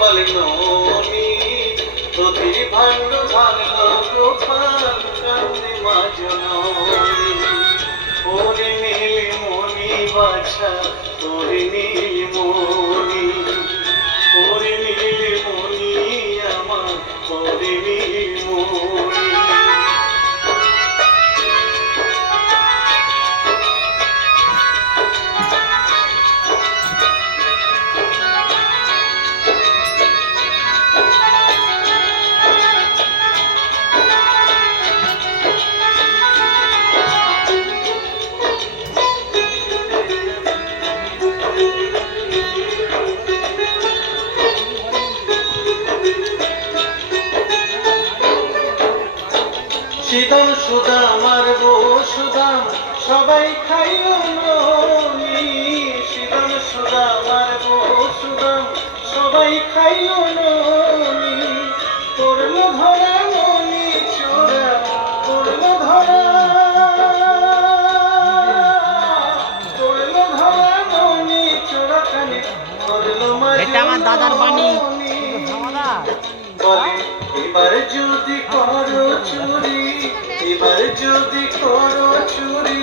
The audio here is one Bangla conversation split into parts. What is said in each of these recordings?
মনি প্রতি ভাণ্ড ভাঙল প্রফান কান্দে মা জননী। ওরে নীলমণি বাছা ওরে নীলমণি, ওরে নীলমণি আমার ওরে নীলমণি। শীতল সুদাম আর বসুদাম সবাই খাইও ননি, শীতল সুদাম আর বসুদাম সবাই খাইও ননি। করল ধরা মনি চোরা করল ধরা, করল ধরা মনি চোরা কানে করল মা এটা আমার দাদার বাণী। বলে এবার যদি করো চুরি, এবার যদি করো চুরি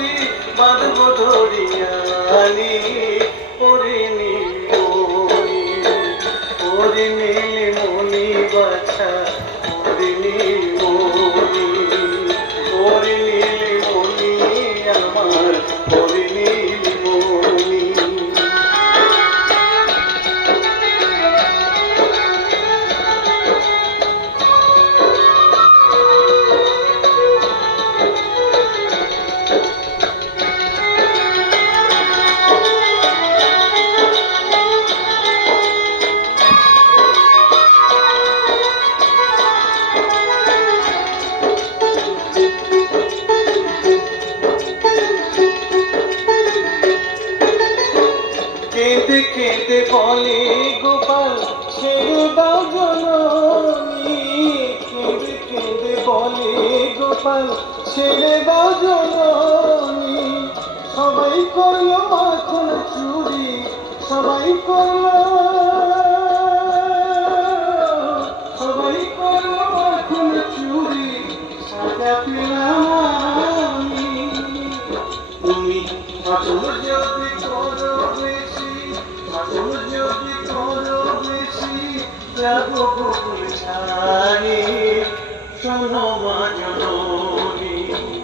বাঁধব ধরিয়ানি। ওরে নীলমণি, ওরে নীলমণি বাছা ওরে নীলমণি, ওরে নীলমণি আমার ওরে নীলমণি। কেঁদে কেঁদে বলে গোপাল ছেড়ে দাও জননী, কেঁদে কেঁদে বলে গোপাল ছেড়ে দাও জননী। সবাই করলো মাখন চুরি, সবাই করলো, সবাই করলো মাখন চুরি সাজা পেলাম আমি। তুমি আসল যদি করো বেশি, আসল যদি করো বেশি যাব গোকুল ছাড়ি। শোনো মা জননী।